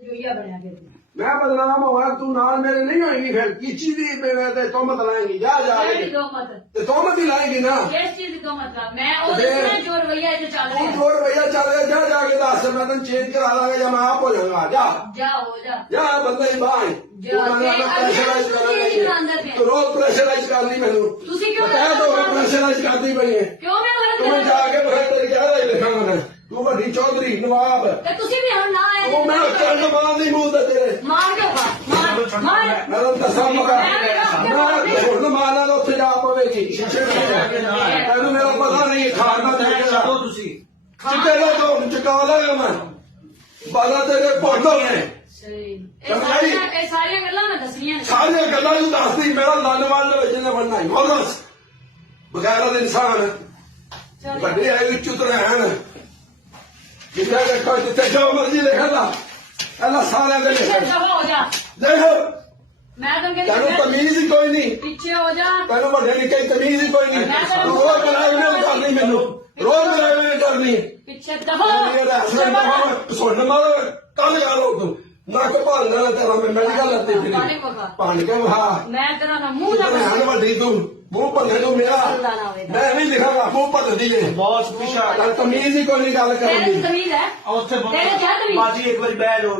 मैं बदनाम हुआ तू नाल मेरे नहीं होएगी फिर किसी भी मेरे ते तोहमत लाएंगी जा जा ते तोहमत ही लाएंगी ना तू जो रवैया चल रहा जा जाके दस मैं तेन चेंज करा दांगा या मैं आप हो जाऊंगा जा बंदा ही बाहर तू रोज प्रेशराइज कर ली मैनू प्रेशराइज करती पई है तू जाके तेरी क्या लिखांगा मैं तू वड्डी चौधरी नवाब मैं चंड मार दी मूंह ते तेरे मैं दसा मगा मारना तो उत्थे जा पवेगी तेन मेरा पता नहीं खाना चिट्टे का तो चुका लगा मैं बाला तेरे फोटो ने सारिया गल्लां तू दसदी मेरा लानवाल जिन्हें बनना है मोहम्मद बगैर इंसान वड्डे है चुत रहन जिथे देखो जिथे जो मर्जी लिख ला एला सारे दे लिख देखो तेन तमीज ही कोई नहीं तेन बड़े निके तमीज ही कोई नहीं रोज कराए नहीं करनी मैनू रोज कराए नहीं करनी सुन मारो कल गल हो तू नक भालना तेरा मैं मेडिकल लत्ती फिरी भन के वहा वड्डी तू मुंह भले तू मेरा मैं भी लिखांगा मुंह भल दी ले बहुत तमीज ही कोई नहीं गल करनी बाजी एक बार बह जाओ